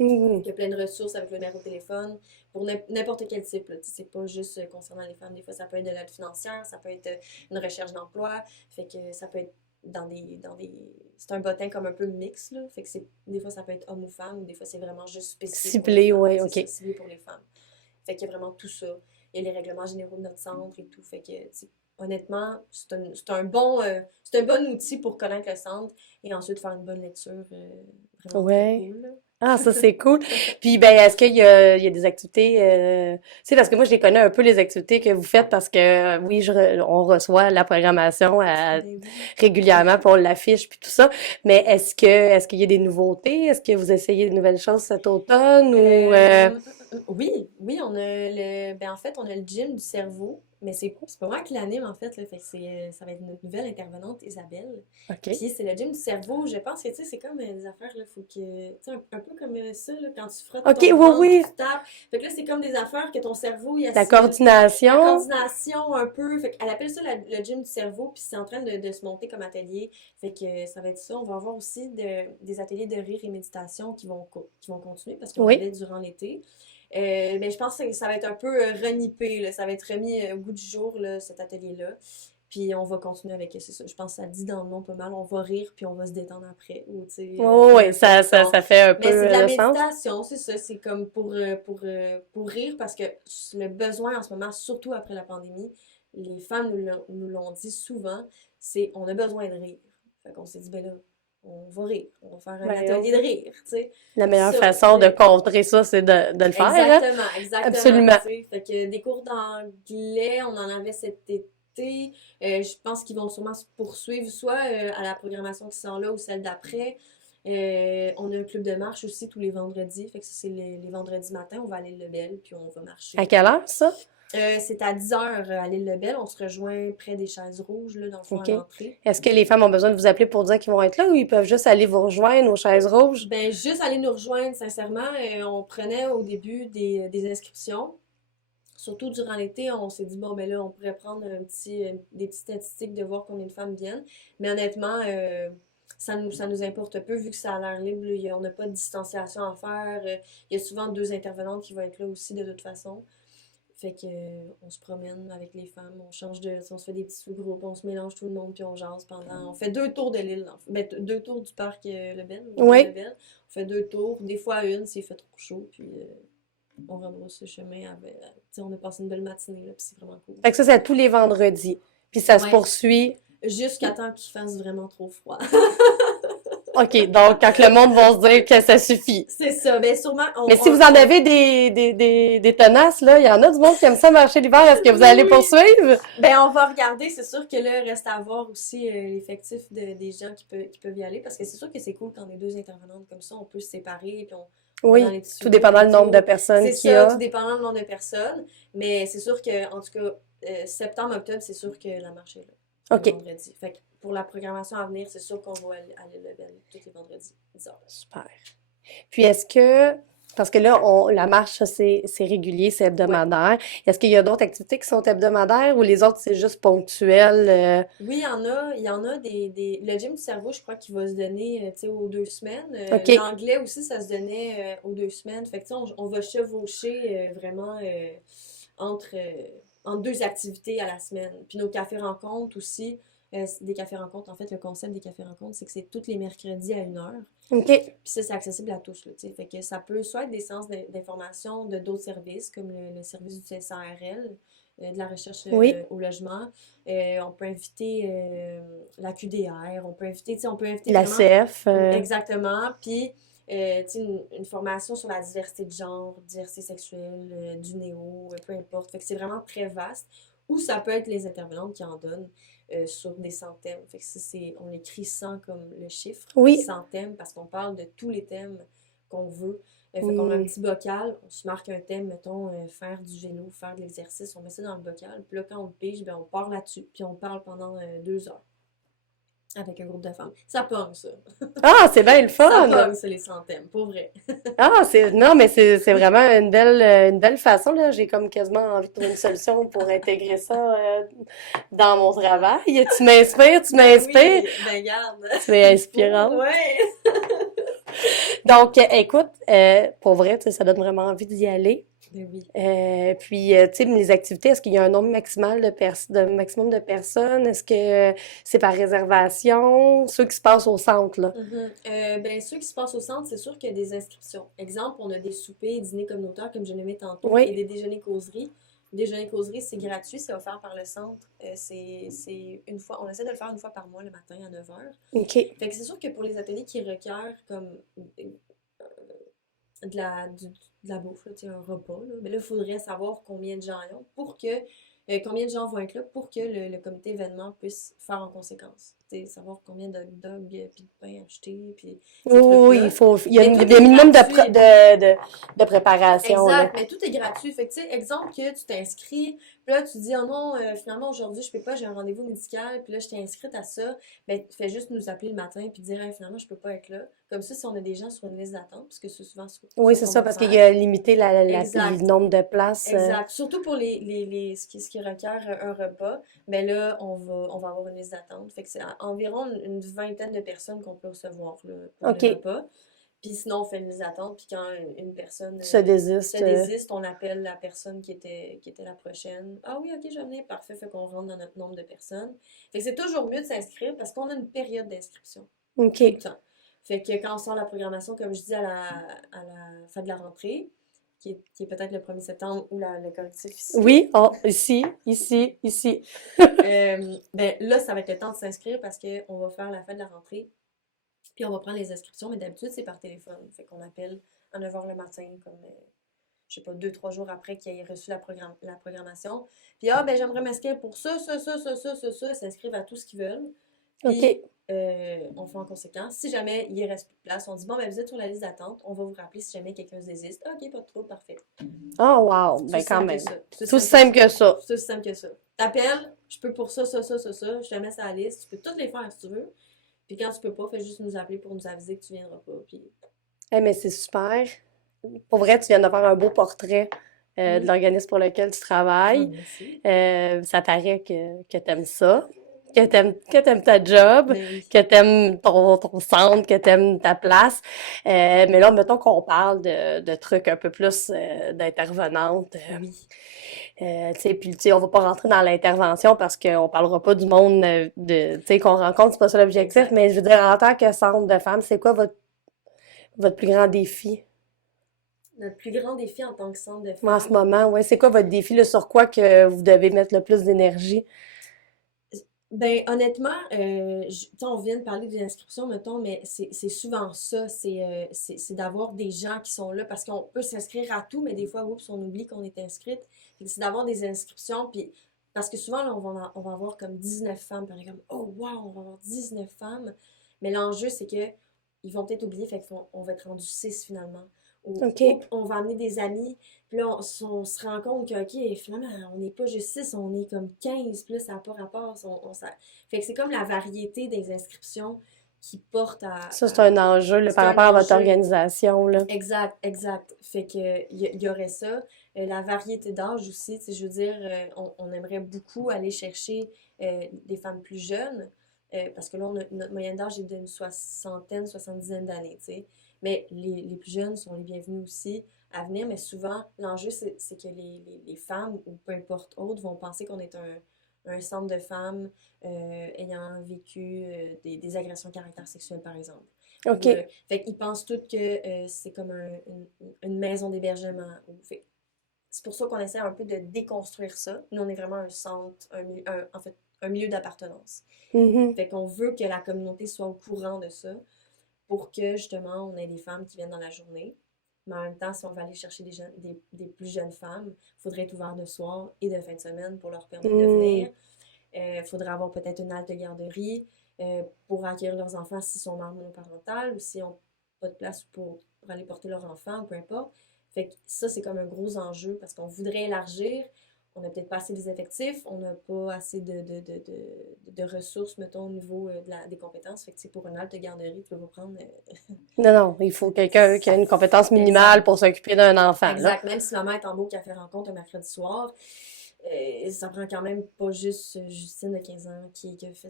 Mhm. Il y a plein de ressources avec le numéro de téléphone pour n'importe quel type. Là. C'est pas juste concernant les femmes. Des fois, ça peut être de l'aide financière, ça peut être une recherche d'emploi. Fait que ça peut être c'est un bottin comme un peu mix, là. Fait que des fois, ça peut être homme ou femme, ou des fois, c'est vraiment juste spécifique pour les Ciblé, femmes. ouais, C'est OK. ça, ciblé pour les femmes. Fait qu'il y a vraiment tout ça. Il y a les règlements généraux de notre centre et tout. Fait que, tu sais, honnêtement, c'est un bon outil pour connaître le centre et ensuite faire une bonne lecture, vraiment très Ouais. cool, là. Ah, ça, c'est cool. Puis, ben, est-ce qu'il y a des activités, tu sais, parce que moi, je les connais un peu, les activités que vous faites, parce que, oui, on reçoit la programmation Ben oui. régulièrement, puis on l'affiche, puis tout ça. Mais est-ce qu'il y a des nouveautés? Est-ce que vous essayez de nouvelles choses cet automne ou, Oui, oui, en fait, on a le gym du cerveau, mais c'est pas moi qui l'anime, en fait, là, fait que ça va être notre nouvelle intervenante, Isabelle. OK. Puis c'est le gym du cerveau, je pense que, tu sais, c'est comme des affaires, là, faut que, tu sais, un peu comme ça, là, quand tu frottes OK, ton oui, ventre, oui. tu tapes. Fait que là, c'est comme des affaires que ton cerveau, il La assimile. La coordination. coordination, un peu, fait qu'elle appelle ça le gym du cerveau, puis c'est en train de se monter comme atelier. Fait que ça va être ça. On va avoir aussi des ateliers de rire et méditation qui vont continuer parce qu'on Oui. avait durant l'été. Mais je pense que ça va être un peu renippé, là. Ça va être remis au goût du jour, là, cet atelier-là. Puis on va continuer avec, c'est ça. Je pense que ça dit dans le nom pas mal. On va rire puis on va se détendre après. Ou, tu sais, Oui, oui, peu oui, ça, importe. ça, ça fait un peu Mais c'est de la le sens. méditation, c'est ça. C'est comme pour rire parce que le besoin en ce moment, surtout après la pandémie, les femmes nous l'ont dit souvent, c'est on a besoin de rire. Fait qu'on s'est dit, ben là, on va rire. On va faire un Ben, atelier de rire, tu sais. la Puis meilleure ça, façon de contrer ça, c'est de le faire, hein? exactement, exactement, Absolument. tu sais. Fait que des cours d'anglais, on en avait cet été. Je pense qu'ils vont sûrement se poursuivre, soit à la programmation qui sort là ou celle d'après. On a un club de marche aussi tous les vendredis. Fait que ça, c'est les vendredis matins. On va à l'île Lebel, puis on va À marcher. quelle heure, ça? C'est à 10 heures à l'île Lebel. On se rejoint près des chaises rouges, là, dans le fond, à OK. l'entrée. Est-ce que les femmes ont besoin de vous appeler pour dire qu'ils vont être là ou ils peuvent juste aller vous rejoindre aux chaises rouges? Ben, juste aller nous rejoindre, sincèrement. On prenait au début des inscriptions. Surtout durant l'été, on s'est dit, bon, ben là, on pourrait prendre des petites statistiques de voir combien de femmes viennent. Mais honnêtement, ça nous importe peu vu que ça a l'air libre. Là, on n'a pas de distanciation à faire. Il y a souvent 2 intervenantes qui vont être là aussi de toute façon. Fait que on se promène avec les femmes, on se fait des petits sous-groupes, on se mélange tout le monde puis on jase pendant. On fait 2 tours de l'île, ben, 2 tours du parc Lebel, l'île Oui. Lebel. On fait 2 tours, des fois une s'il fait trop chaud, puis on rebrousse le chemin avec. Tu sais, on a passé une belle matinée là, puis c'est vraiment cool. Fait que ça, c'est tous les vendredis. Puis ça se Ouais, poursuit. jusqu'à temps qu'il fasse vraiment trop froid. OK, donc quand le monde va se dire que ça suffit. C'est ça, mais sûrement Mais si vous en avez des tenaces, là, il y en a du monde qui aime ça marcher l'hiver, est-ce que vous Oui, allez oui. poursuivre? Ben, on va regarder. C'est sûr que là, il reste à voir aussi l'effectif des gens qui peuvent y aller. Parce que c'est sûr que c'est cool quand on est 2 intervenantes comme ça, on peut se séparer, puis on va dans Oui, les petits tout sous-groupes dépendant et le nombre de tout. personnes C'est qu'il y ça, tout a. dépendant du nombre de personnes. Mais c'est sûr que, en tout cas, septembre, octobre, c'est sûr que la marche est là, le OK, vendredi. Fait que pour la programmation à venir, c'est sûr qu'on va aller le bel tous les vendredis, 10 heures. super. Puis parce que là, la marche, ça, c'est régulier, c'est Ouais. hebdomadaire. Est-ce qu'il y a d'autres activités qui sont hebdomadaires ou les autres, c'est juste ponctuel? Oui, il y en a le gym du cerveau, je crois qu'il va se donner, tu sais, aux 2 semaines. OK, L'anglais aussi, ça se donnait aux 2 semaines. Fait que, tu sais, on va chevaucher vraiment entre 2 activités à la semaine. Puis nos cafés-rencontres aussi, c'est des cafés-rencontres, en fait, le concept des cafés-rencontres, c'est que c'est tous les mercredis à 1 heure. OK, Puis ça, c'est accessible à tous, là, tu sais. Fait que ça peut soit être des séances d'information de d'autres services, comme le service du SARL, de la recherche oui, au logement. On peut inviter la QDR, on peut inviter, tu sais, on peut inviter la vraiment CF, exactement. Puis, tu sais, une formation sur la diversité de genre, diversité sexuelle, du néo, peu importe. Fait que c'est vraiment très vaste. Ou ça peut être les intervenantes qui en donnent sur des 100 thèmes. Fait que ça, on écrit 100 comme le chiffre, oui. 100 thèmes, parce qu'on parle de tous les thèmes qu'on veut. Fait qu'on a un Hmm. petit bocal, on se marque un thème, mettons, faire du vélo, faire de l'exercice, on met ça dans le bocal, puis là, quand on le pige, ben, on part là-dessus, puis on parle pendant 2 heures avec un groupe de femmes. Ça pogne, ça. Ah, c'est bien le Ça fun! pogne, ça, les 100 thèmes, pour vrai. Ah, non, mais c'est vraiment une belle façon, là. J'ai comme quasiment envie de trouver une solution pour intégrer ça dans mon travail. Tu Ben m'inspires, oui, ben garde, tu es il faut, inspirante. ouais. Donc, écoute, pour vrai, tu sais, ça donne vraiment envie d'y aller. Ben oui. Puis, tu sais, les activités, est-ce qu'il y a un nombre maximal de maximum de personnes? Est-ce que c'est par réservation? Ceux qui se passent au centre, là. Mhm. Ben, ceux qui se passent au centre, c'est sûr qu'il y a des inscriptions. Exemple, on a des soupers et dîners communautaires, comme je l'ai nommé tantôt, et Oui, des déjeuners-causeries. Déjeuner-causerie, c'est gratuit, c'est offert par le centre. C'est une fois, on essaie de le faire une fois par mois le matin à 9 heures. OK. Fait que c'est sûr que pour les ateliers qui requièrent comme de la bouffe, là, tu sais, un repas, là, mais là, il faudrait savoir combien de gens y ont pour que, combien de gens vont être là pour que le comité événement puisse faire en conséquence. Tu sais, savoir combien de hot dogs puis de pain acheter, puis ces Oui, trucs-là. il y a Mais un tout il y a un est minimum gratuit. de préparation, là. Exact, mais tout est gratuit. Fait que, tu sais, exemple que tu t'inscris, puis là, tu dis, oh non, finalement, aujourd'hui, je peux pas, j'ai un rendez-vous médical, puis là, je t'ai inscrite à ça. Ben, fais juste nous appeler le matin, puis dire, hey, finalement, je peux pas être là. Comme ça, si on a des gens sur une liste d'attente, parce que c'est souvent Oui, ça c'est qu'on ça, va parce qu'il faire. y a limité le Exact. nombre de places. Exact. Surtout pour ce qui requiert un repas, mais là, on va avoir une liste d'attente. Fait que c'est environ une vingtaine de personnes qu'on peut recevoir là, pour le OK, repas. Puis sinon, on fait une liste d'attente. Puis quand une personne se se désiste. désiste, on appelle la personne qui était la prochaine. Ah oui, ok, je vais venir. Parfait. Fait qu'on rentre dans notre nombre de personnes. Fait que c'est toujours mieux de s'inscrire parce qu'on a une période d'inscription. Tout le OK. temps. Fait que quand on sort la programmation, comme je dis, à la fin de la rentrée, qui est peut-être le 1er septembre ou le collectif ici, Oui, oh, ici, ici, ici. ben là, ça va être le temps de s'inscrire parce qu'on va faire la fin de la rentrée. Puis on va prendre les inscriptions, mais d'habitude, c'est par téléphone. Fait qu'on appelle à 9 heures le matin, comme, je sais pas, 2, 3 jours après qu'il ait reçu la programmation. Puis, ah, ben j'aimerais m'inscrire pour ça. Ils s'inscrivent à tout ce qu'ils veulent. Puis, OK. on fait en conséquence. Si jamais il reste plus de place, on dit, bon, ben vous êtes sur la liste d'attente. On va vous rappeler si jamais quelqu'un se désiste. Ah, ok, pas de trouble, parfait. Oh, wow. C'est Ben, aussi quand simple que même. ça. C'est aussi C'est aussi simple que ça. simple que ça. C'est aussi simple que ça. T'appelles, je peux pour ça. Je te mets ça à la liste. Tu peux toutes les faire si tu veux. Puis quand tu peux pas, fais juste nous appeler pour nous aviser que tu viendras pas. Puis, Eh, mais c'est super. Pour vrai, tu viens de faire un beau portrait de hmm. l'organisme pour lequel tu Ah, travailles. merci. Ça paraît que t'aimes ça, que t'aimes ta job, Ben oui. que t'aimes ton centre, que t'aimes ta place. Mais là, mettons qu'on parle de trucs un peu plus d'intervenante. Oui. Tu sais, puis tu sais, on va pas rentrer dans l'intervention parce qu'on parlera pas du monde tu sais, qu'on rencontre, c'est pas ça l'objectif. Exact. Mais je veux dire, en tant que centre de femmes, c'est quoi votre plus grand défi? Notre plus grand défi en tant que centre de En ce femmes, moment, ouais, c'est quoi votre défi, là, sur quoi que vous devez mettre le plus d'énergie? ben honnêtement, tu sais, on vient de parler des inscriptions, mettons, mais c'est souvent ça, c'est d'avoir des gens qui sont là, parce qu'on peut s'inscrire à tout, mais des fois, oups, on oublie qu'on est inscrite. Fait que c'est d'avoir des inscriptions, puis parce que souvent, là, on va avoir comme 19 femmes, puis on est comme, oh wow, on va avoir 19 femmes, mais l'enjeu, c'est que ils vont peut-être oublier, fait qu'on va être rendu 6 finalement. Ou OK. on va amener des amis, puis là, on se rend compte que, OK, finalement, on n'est pas juste 6, on est comme 15, puis là, ça n'a pas rapport. Fait que c'est comme la variété des inscriptions qui porte Ça, c'est un enjeu, là, c'est par un rapport à votre enjeu. organisation, là. Exact, exact. Fait que il y aurait ça. La variété d'âge aussi, tu sais, je veux dire, on aimerait beaucoup aller chercher des femmes plus jeunes, parce que là, notre moyenne d'âge est d'une soixantaine, soixante-dizaine d'années, tu sais. Mais les plus jeunes sont les bienvenus aussi à venir, mais souvent, l'enjeu, c'est que les femmes, ou peu importe autres, vont penser qu'on est un centre de femmes ayant vécu des agressions de caractère sexuel, par exemple. Ou, OK. fait qu'ils pensent tous que c'est comme une maison d'hébergement. C'est pour ça qu'on essaie un peu de déconstruire ça. Nous, on est vraiment un centre, en fait, un milieu d'appartenance. Mhm. Fait qu'on veut que la communauté soit au courant de ça pour que, justement, on ait des femmes qui viennent dans la journée. Mais en même temps, si on veut aller chercher des plus jeunes femmes, il faudrait être ouvert de soir et de fin de semaine pour leur permettre de Mm. venir. Il faudrait avoir peut-être une halte garderie pour accueillir leurs enfants s'ils sont mères monoparentales ou s'ils n'ont pas de place pour aller porter leur enfant, ou peu importe. Fait que ça, c'est comme un gros enjeu parce qu'on voudrait élargir. On n'a peut-être pas assez des effectifs, on n'a pas assez de ressources, mettons, au niveau des compétences. Fait que c'est pour une halte garderie, tu peux pas prendre. Non, non, il faut quelqu'un qui a une compétence minimale Exact. pour s'occuper d'un enfant, là. Exact. Même si maman est en beau café rencontre un mercredi soir, Ça prend quand même pas juste Justine de 15 ans qui a fait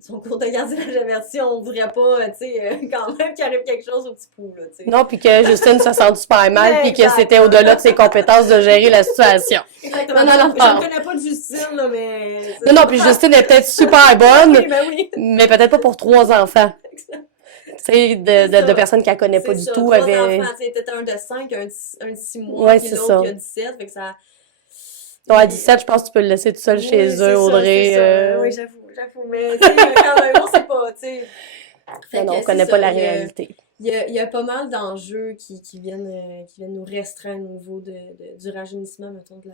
son cours de gardiennage averti. On voudrait pas, tu sais, quand même qu'il arrive quelque chose au petit pou, là, tu sais. Non, puis que Justine se sente super mal, puis que Exact. c'était au-delà de ses compétences de gérer la situation. Exactement. Non, non, non, Je non. ne connais pas de Justine, là, mais... Non, non, puis Justine est peut-être super bonne, Oui, ben oui. mais peut-être pas pour 3 enfants. Tu sais, de personnes qu'elle connaît pas C'est du ça. tout. 3 Avait... enfants, tu sais, peut-être un de 5, un de 6 mois, Ouais, puis c'est l'autre ça. qui a 17, fait que ça... Donc, à 17, je pense que tu peux le laisser tout seul Oui, chez c'est eux, ça, Audrey. c'est ça. Oui, j'avoue, mais tu sais, quand même, on sait pas, tu sais. Fait Non, que on connaît c'est pas ça, la réalité. il y a pas mal d'enjeux qui viennent nous restreindre au niveau du rajeunissement, mettons, de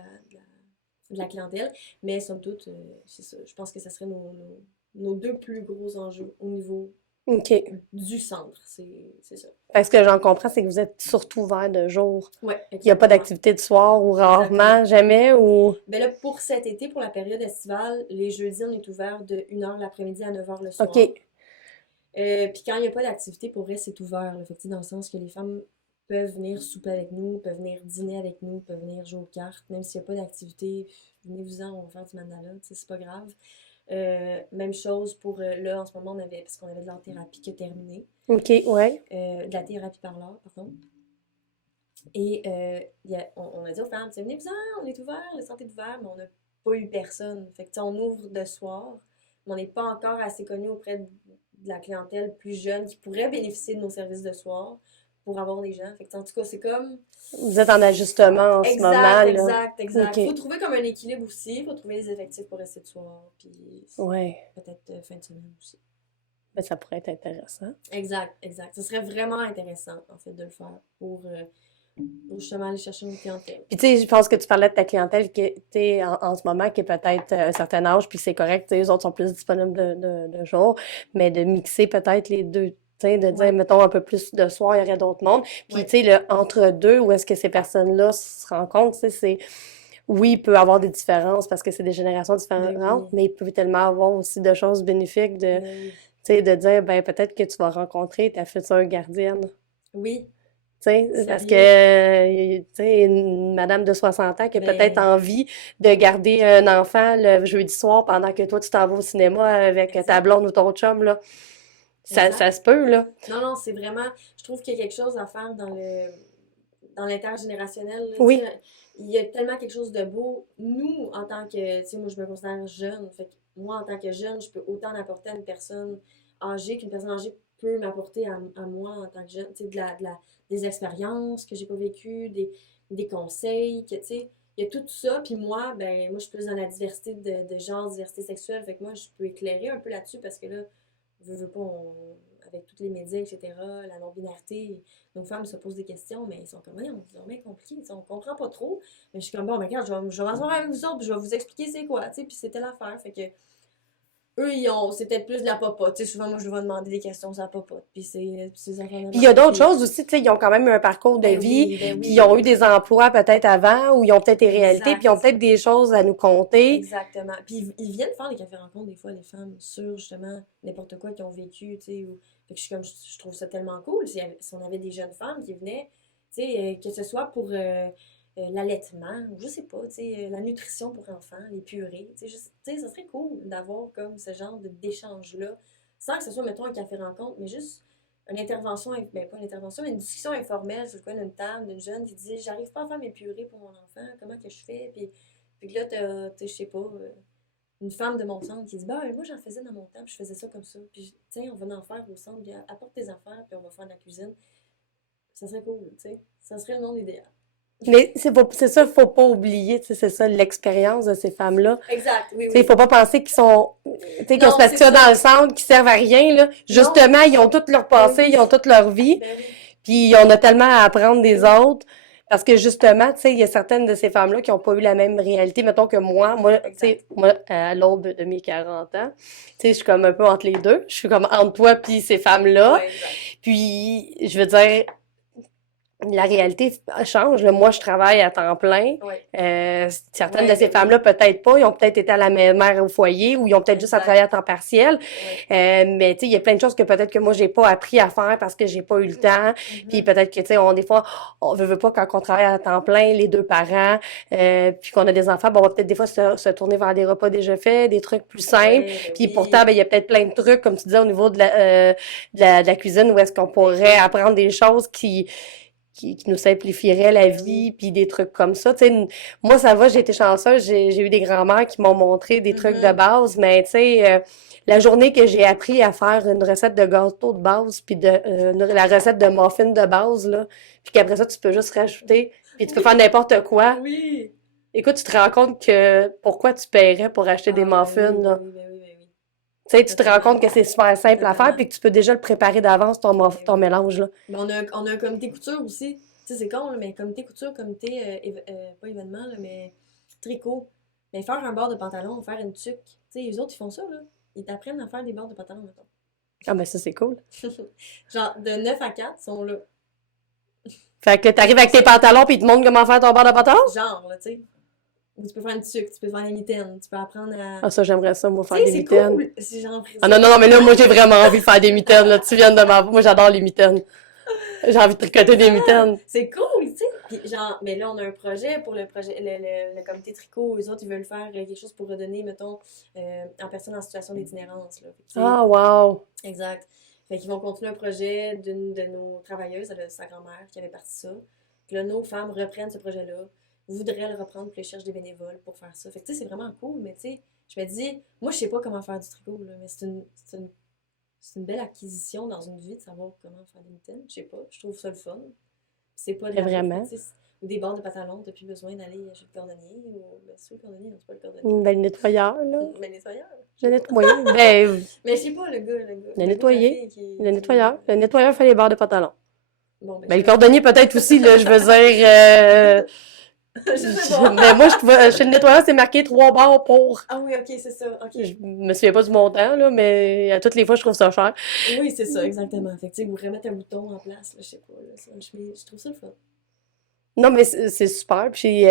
la clientèle. Mais somme toute, c'est ça. Je pense que ça serait nos deux plus gros enjeux au niveau OK. du centre. C'est ça. Parce que j'en comprends, c'est que vous êtes surtout ouvert de jour. Ouais, Il n'y a pas exactement. d'activité de soir ou rarement, jamais, ou... Ben là, pour cet été, pour la période estivale, les jeudis, on est ouvert de 1h l'après-midi à 9h le soir. OK. Puis quand il n'y a pas d'activité, pour vrai, c'est ouvert. Là. Fait que, tu sais, dans le sens que les femmes peuvent venir souper avec nous, peuvent venir dîner avec nous, peuvent venir jouer aux cartes. Même s'il n'y a pas d'activité, venez-vous-en, on va faire du mandala, tu sais, c'est pas grave. Même chose pour là, en ce moment, parce qu'on avait de l'art-thérapie qui a terminé. OK, ouais. De la thérapie par l'art, pardon. Et on a dit aux femmes, venez-vous-en, on est ouvert, le centre est ouvert, mais on n'a pas eu personne. Fait que, tu sais, on ouvre de soir, mais on n'est pas encore assez connu auprès de la clientèle plus jeune qui pourrait bénéficier de nos services de soir pour avoir des gens. Fait que, en tout cas, c'est comme... Vous êtes en ajustement en ce moment, là. Exact. OK. Faut trouver comme un équilibre aussi. Faut trouver les effectifs pour rester de soir. Puis Ouais. peut-être fin de semaine aussi. Ben, ça pourrait être intéressant. Exact. Ce serait vraiment intéressant, en fait, de le faire pour justement aller chercher une clientèle. Puis tu sais, je pense que tu parlais de ta clientèle qui est en ce moment, qui est peut-être un certain âge, puis c'est correct, tu sais, eux autres sont plus disponibles de jour, mais de mixer peut-être les deux, tu sais, de dire, Ouais. mettons, un peu plus de soir, il y aurait d'autres mondes. Puis Ouais. tu sais, le entre-deux, où est-ce que ces personnes-là se rencontrent, tu sais, c'est... Oui, il peut y avoir des différences parce que c'est des générations différentes, oui. mais il peut tellement avoir aussi de choses bénéfiques de, Ben oui. tu sais, de dire, ben peut-être que tu vas rencontrer ta future gardienne. Oui, Tu sais, parce sérieux. que, tu sais, une madame de 60 ans qui a peut-être Ben, envie de garder un enfant le jeudi soir pendant que toi, tu t'en vas au cinéma avec ta exact. blonde ou ton chum, là. Ça Exact. se peut, là. Non, c'est vraiment... Je trouve qu'il y a quelque chose à faire dans l'intergénérationnel. Là, tu Oui, sais, il y a tellement quelque chose de beau. Nous, en tant que... Tu sais, moi, je me considère jeune. Fait que moi, en tant que jeune, je peux autant apporter à une personne âgée qu'une personne âgée peut m'apporter à moi en tant que jeune. Tu sais, des expériences que j'ai pas vécues, des conseils, que, tu sais, il y a tout ça. Puis moi, ben, moi, je suis plus dans la diversité de genre, diversité sexuelle. Fait que moi, je peux éclairer un peu là-dessus parce que là, veux pas, avec tous les médias, etc., la non-binarité, nos femmes se posent des questions, mais ils sont comme, oui, c'est bien compliqué, on comprend pas trop. Mais je suis comme, bon, ben, regarde, je vais m'asseoir avec vous autres, puis je vais vous expliquer c'est quoi, tu sais, puis c'était l'affaire. Fait que, eux, c'est peut-être plus de la popote. Tu sais, souvent, moi, je vais demander des questions sur la popote, puis c'est ces affaires-là. puis il y a d'autres choses aussi, tu sais, ils ont quand même eu un parcours de Ben vie, oui, puis ils ont eu des emplois peut-être avant, ou ils ont peut-être des réalités, puis ils ont exact. peut-être des choses à nous conter. Exactement. Puis ils viennent faire des cafés-rencontres, des fois, les femmes, sur justement n'importe quoi qu'ils ont vécu, tu sais. Fait que je trouve ça tellement cool. Si on avait des jeunes femmes qui venaient, tu sais, que ce soit pour l'allaitement, ou je sais pas, tu sais, la nutrition pour enfants, les purées, tu sais, ça serait cool d'avoir comme ce genre d'échange-là, sans que ce soit, mettons, un café-rencontre, mais juste une intervention, ben pas une intervention, mais une discussion informelle sur le coin d'une table, d'une jeune qui dit, j'arrive pas à faire mes purées pour mon enfant, comment que je fais? Puis là, je sais pas, une femme de mon centre qui dit, bah, moi, j'en faisais dans mon temps, puis je faisais ça comme ça. Puis, tiens, on va en faire au centre, puis apporte tes affaires, puis on va faire de la cuisine. Ça serait cool, tu sais. Ça serait le monde idéal. Mais c'est ça, faut pas oublier, tu sais, c'est ça, l'expérience de ces femmes-là. Exact, oui, Tu sais, il oui. faut pas penser qu'ils sont, tu sais, qu'ils ont Non, ce c'est petit-là dans ça. le centre, qui servent à rien, là. Non, Justement, ils ont tout leur ben passé, oui, ils ont toute leur vie, ben oui, puis on a tellement à apprendre ben des oui. autres. Parce que justement, tu sais, il y a certaines de ces femmes-là qui ont pas eu la même réalité, mettons que moi, tu sais, Exact. moi, à l'aube de mes 40 ans, tu sais, je suis comme un peu entre les deux. Je suis comme entre toi puis ces femmes-là. Ouais, exact. Puis, je veux dire, la réalité change. Là. Moi, je travaille à temps plein. Ouais. Certaines Ouais, de ces ben oui. femmes-là, peut-être pas. Ils ont peut-être été à la mère au foyer ou ils ont peut-être juste à Exact. travailler à temps partiel. Ouais. Mais tu sais, il y a plein de choses que peut-être que moi, j'ai pas appris à faire parce que j'ai pas eu le temps. Puis peut-être que, tu sais, des fois, on veut pas quand on travaille à temps plein, les deux parents, puis qu'on a des enfants, bon, on va peut-être des fois se tourner vers des repas déjà faits, des trucs plus simples. Ouais, ben Puis pourtant, oui. ben, il y a peut-être plein de trucs, comme tu disais, au niveau de la cuisine, où est-ce qu'on Ben pourrait oui. apprendre des choses qui nous simplifierait la Ben vie, oui. puis des trucs comme ça. Tu sais, moi, ça va, j'ai été chanceuse, j'ai eu des grands-mères qui m'ont montré des trucs de Mhm. base, mais tu sais, la journée que j'ai appris à faire une recette de gâteau de base, puis la recette de muffin de base, là, puis qu'après ça, tu peux juste rajouter, puis tu peux faire Oui. n'importe quoi. Oui. Écoute, tu te rends compte que pourquoi tu paierais pour acheter des Ah, ben muffins, oui, ben là. oui, ben oui, ben oui. Tu sais, tu te rends Totalement. compte que c'est super simple à faire, Totalement. puis que tu peux déjà le préparer d'avance, Ben ton oui. mélange, là. Mais on a un comité couture aussi. Tu sais, c'est con, là, mais comité couture, comité, pas événement, là, mais tricot. Mais faire un bord de pantalon, faire une tuque. Tu sais, les autres, ils font ça, là. Ils t'apprennent à faire des bords de pantalon, mettons. Ah, ben ça, c'est cool. Genre, de 9 à 4, ils sont là. Fait que Ils t'arrives font avec tes ça. pantalons, puis ils te montrent comment faire ton bord de pantalon? Genre, là, tu sais. Ou tu peux faire une tuque, tu peux faire des mitaines, tu peux apprendre à. Ah, ça, j'aimerais ça, moi, Tu faire sais, des c'est mitaines. cool! C'est genre, Ah c'est non, non, non, mais là, vraiment moi, j'ai cool. vraiment envie de faire des mitaines, là. Tu viens de m'avouer. Moi, j'adore les mitaines. J'ai envie de C'est tricoter des ça! mitaines. C'est cool, tu sais! Puis genre, mais là, on a un projet pour le projet, le comité tricot. Eux autres, ils veulent faire quelque chose pour redonner, mettons, en personne en situation d'itinérance, là. Fait que, tu sais, Ah, wow. exact. Fait qu'ils vont continuer un projet d'une de nos travailleuses, elle a sa grand-mère qui avait parti ça. Puis là, nos femmes reprennent ce projet-là, voudraient le reprendre, puis elles cherchent des bénévoles pour faire ça. Fait que tu sais, c'est vraiment cool, mais tu sais, je me dis, moi, je sais pas comment faire du tricot, là, mais c'est une belle acquisition dans une vie de savoir comment faire des mitaines. Je sais pas, je trouve ça le fun. C'est pas de Mais l'argent, fait vraiment. que, tu sais, ou des bords de pantalon, t'as plus besoin d'aller chez le cordonnier, ou, ben, c'est le cordonnier, non, c'est pas le cordonnier. Ben, le nettoyeur, là. Mais nettoyeur, je Le sais pas. nettoyer. Ben, Mais je sais pas, le le gars ou la nettoyer. fille qui, Le qui... nettoyeur. Le nettoyeur fait les bords de pantalon. Bon, ben, Ben, je le sais cordonnier, pas. peut-être aussi, là, je veux dire, Je sais pas. mais moi, chez le nettoyeur, c'est marqué 3 bords pour. Ah oui, ok, c'est ça, ok. Je me souviens pas du montant, là, mais à toutes les fois, je trouve ça cher. Oui, c'est ça, exactement. Fait que, tu sais, vous remettre un bouton en place, là, je sais pas, là, sur une chemise, je trouve ça le fun. Non, mais c'est super. Puis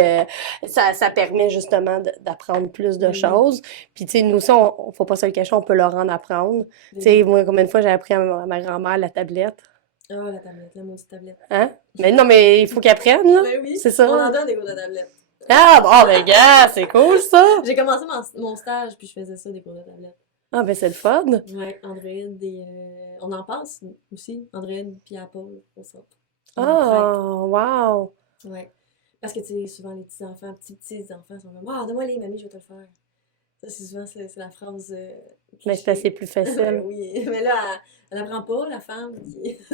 ça permet justement d'apprendre plus de Ben oui, choses. Puis tu sais, nous, ça, faut pas se le cacher, on peut leur en apprendre. Tu ben sais, oui. moi, combien de fois j'ai appris à ma grand-mère la tablette. Ah, la tablette, la maudite tablette. Hein? Mais non, mais il faut qu'ils apprennent, là. Ben oui, C'est on ça. en donne des cours de tablette. Ah, bon, ben gars, c'est cool, ça. J'ai commencé mon stage, puis je faisais ça, des cours de tablette. Ah, ben c'est le fun. Ouais, Android et... on en passe aussi, Android puis Apple, au centre. On en prête. Ah, wow. Ouais. Parce que, tu sais, souvent, les petits-enfants, petits-enfants sont comme « Ah, donne-moi les, mamie, je vais te le faire. » Ça, c'est souvent, c'est la phrase Mais c'est parce que c'est cliché. plus Ben facile. oui, mais là, elle apprend pas, la femme, qui... tu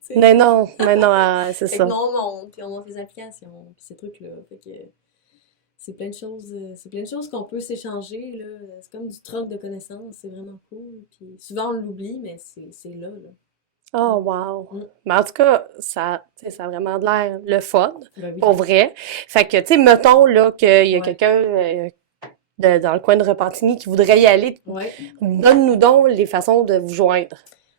sais. Mais non, c'est Fait que ça. non, on monte, puis on monte les applications, puis ces trucs-là. Fait que c'est plein de choses qu'on peut s'échanger, là. C'est comme du troc de connaissances, c'est vraiment cool. Puis souvent, on l'oublie, mais c'est là, là. Oh, wow. Mm. Mais en tout cas, tu sais, ça a vraiment de l'air le fun, Ben oui. pour vrai. Fait que, tu sais, mettons, là, qu'il y a Ouais. quelqu'un dans le coin de Repentigny qui voudrait y aller. Ouais. Donne-nous donc les façons de vous joindre.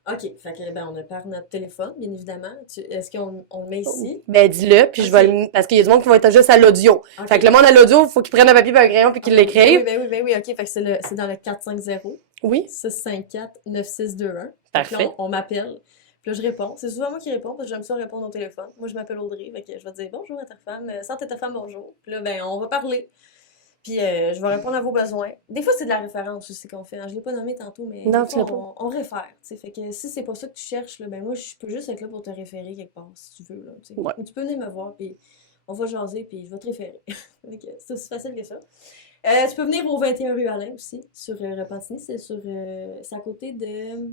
OK. Fait que, ben, on a par notre téléphone, bien évidemment. Est-ce qu'on le met ici? Ben, dis-le, puis je vais OK. parce qu'il y a du monde qui va être juste à l'audio. Fait OK. que le monde à l'audio, il faut qu'il prenne un papier et un crayon puis qu'il Ben oui, l'écrive. ben oui, OK. Fait que c'est dans le 450 Oui, 654 9621. Fait que là, parfait. on m'appelle. Puis là, je réponds. C'est souvent moi qui réponds parce que j'aime ça répondre au téléphone. Moi, je m'appelle Audrey. Fait que je vais te dire bonjour à ta femme. Santé ta femme, bonjour. Puis là, ben, on va parler. Puis je vais répondre à vos besoins. Des fois, c'est de la référence aussi qu'on fait. Je l'ai pas nommé tantôt, mais Non, des tu l'as fois, pas. on réfère. T'sais. Fait que si c'est pas ça que tu cherches, là, ben moi, je peux juste être là pour te référer quelque part, si tu veux. Là, t'sais. Ouais. Ou tu peux venir me voir, puis on va jaser, puis je vais te référer. Fait que c'est aussi facile que ça. Tu peux venir au 21 rue Alain aussi, sur Repentigny. C'est à côté de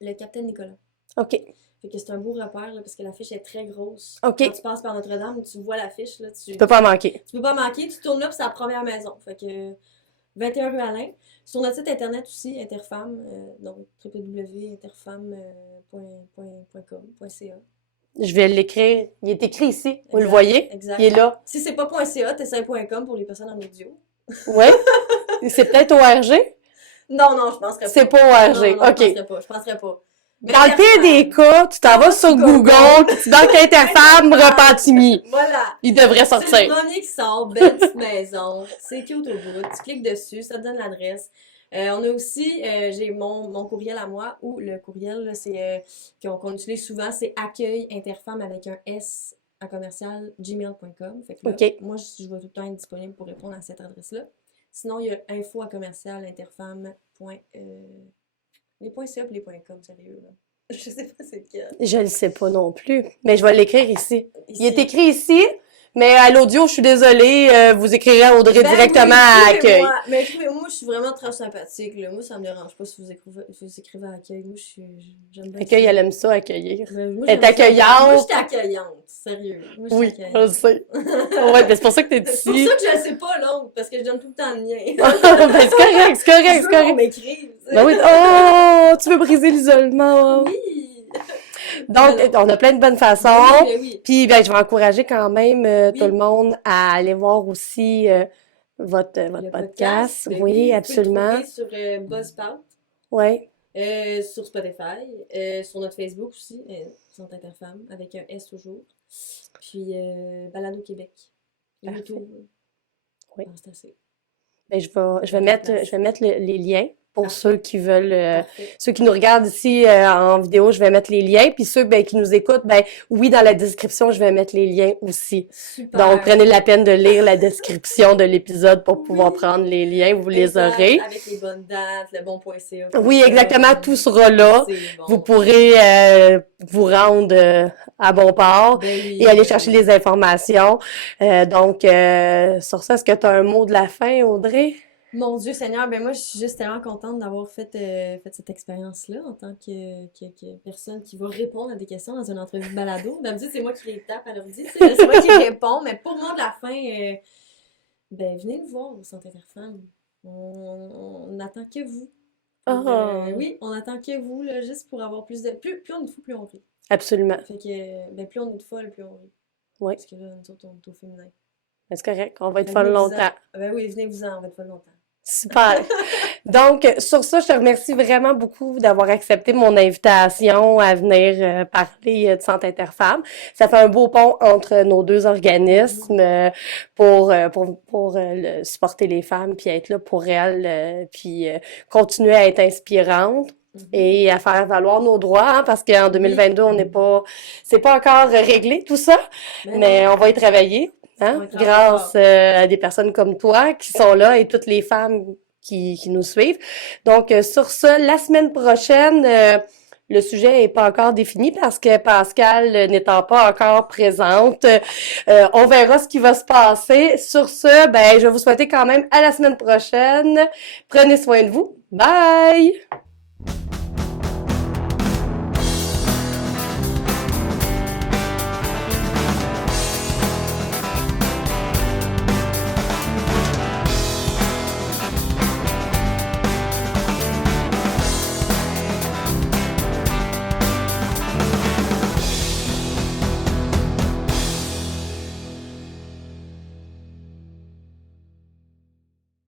le Capitaine Nicolas. OK. Fait que c'est un beau repère, là, parce que l'affiche est très grosse. OK. Quand tu passes par Notre-Dame, tu vois l'affiche, là, Tu peux pas manquer. tu peux pas manquer, tu tournes là, puis c'est la première maison. Fait que 21 rue Alain. Sur notre site internet aussi, Interfemme, donc www.interfemme.com.ca. Je vais l'écrire. Il est écrit ici. Vous le Exact, voyez? exact. Il est là. Si c'est pas .ca, t'essayes .com pour les personnes en audio. Ouais. C'est peut-être ORG? Non, je penserais pas. C'est pas Non, ORG. non, OK. je penserais pas. Dans le pire des cas, tu t'en vas sur Google, puis tu marques Interfemme Repentigny. Voilà. Il devrait C'est sortir. le premier qui sort, belle petite maison. C'est cute au bout. Tu cliques dessus, ça te donne l'adresse. On a aussi, j'ai mon courriel à moi, ou le courriel, là, c'est qu'on utilise souvent, c'est accueil interfemme avec un S à commercial gmail.com. Fait que là, OK. moi, je vais tout le temps être disponible pour répondre à cette adresse-là. Sinon, il y a info à commercial interfemme. Les points .ca et les points .com, sérieux, là. Je sais pas c'est lequel. Je le sais pas non plus, mais je vais l'écrire ici. Il est Ici. écrit ici, mais à l'audio, je suis désolée, vous écrirez à Audrey Ben directement oui, à accueil. écrivez-moi. Mais écrivez-moi, je suis vraiment très sympathique, là. Moi, ça me dérange pas si vous écrivez à accueil. Moi, j'aime bien Accueil, ça. elle aime ça, accueillir. Ben, moi, Elle est j'aime ça. accueillante. Moi, je suis accueillante, sérieux. Moi, je suis Oui, je le accueillante. sais. Ouais, mais c'est pour ça que t'es C'est pour ici. ça que je ne sais pas l'autre, parce que je donne tout le temps le mien. Ben, c'est correct, c'est correct, Je c'est veux qu'on correct. m'écrive, tu sais. Ben oui, oh, tu veux briser l'isolement. Oui. Donc, Ben non. on a plein de bonnes façons. Ben oui, ben oui. Puis, ben, je vais encourager quand même Oui. tout le monde à aller voir aussi votre Le podcast. ben Oui, vous pouvez absolument. le trouver sur Buzzsprout, Oui, sur Spotify, sur notre Facebook aussi, Santé Interfemme, avec un S toujours. Puis Balado Québec. Parfait. YouTube. Oui. Ah, c'est assez. ben, je vais mettre les liens pour Parfait. ceux qui veulent, Parfait. ceux qui nous regardent ici en vidéo, je vais mettre les liens. Puis ceux ben, qui nous écoutent, ben oui, dans la description, je vais mettre les liens aussi. Super. Donc, prenez la peine de lire la description de l'épisode pour pouvoir Oui. prendre les liens, vous les Exact, aurez. avec les bonnes dates, le bon .ca. Oui, exactement, tout sera là. C'est bon. Vous pourrez vous rendre à bon port Ben oui, et aller ben chercher oui. les informations. Donc, sur ça, est-ce que tu as un mot de la fin, Audrey? Mon Dieu Seigneur, ben moi je suis juste tellement contente d'avoir fait cette expérience-là en tant que personne qui va répondre à des questions dans une entrevue de balado. D'habitude, c'est moi qui les tape à l'ordi, tu sais, c'est moi qui réponds, mais pour moi de la fin, ben venez nous voir au Centre Interfemme. On n'attend que vous. Pour, Ah, oui, on attend que vous, là, juste pour avoir plus de. Plus on est de fous, plus on rit. absolument. Fait que, ben plus on est de folles, plus on rit. Oui, Parce que là, nous autres, on est au féminin. c'est correct. On va être Ben, folle venez-vous-en. longtemps. Ben oui, venez-vous-en, on va être folle longtemps. Super. Donc, sur ça, je te remercie vraiment beaucoup d'avoir accepté mon invitation à venir parler de Santé Interfemme. Ça fait un beau pont entre nos deux organismes pour supporter les femmes, puis être là pour elles, puis continuer à être inspirante et à faire valoir nos droits, hein, parce qu'en 2022, c'est pas encore réglé tout ça, Ben mais non, on va y travailler. on Hein, va travailler grâce fort. à des personnes comme toi qui sont là et toutes les femmes qui nous suivent. Donc, sur ça, la semaine prochaine, le sujet est pas encore défini parce que Pascal n'étant pas encore présente, on verra ce qui va se passer. Sur ce, ben, je vais vous souhaiter quand même à la semaine prochaine. Prenez soin de vous. Bye!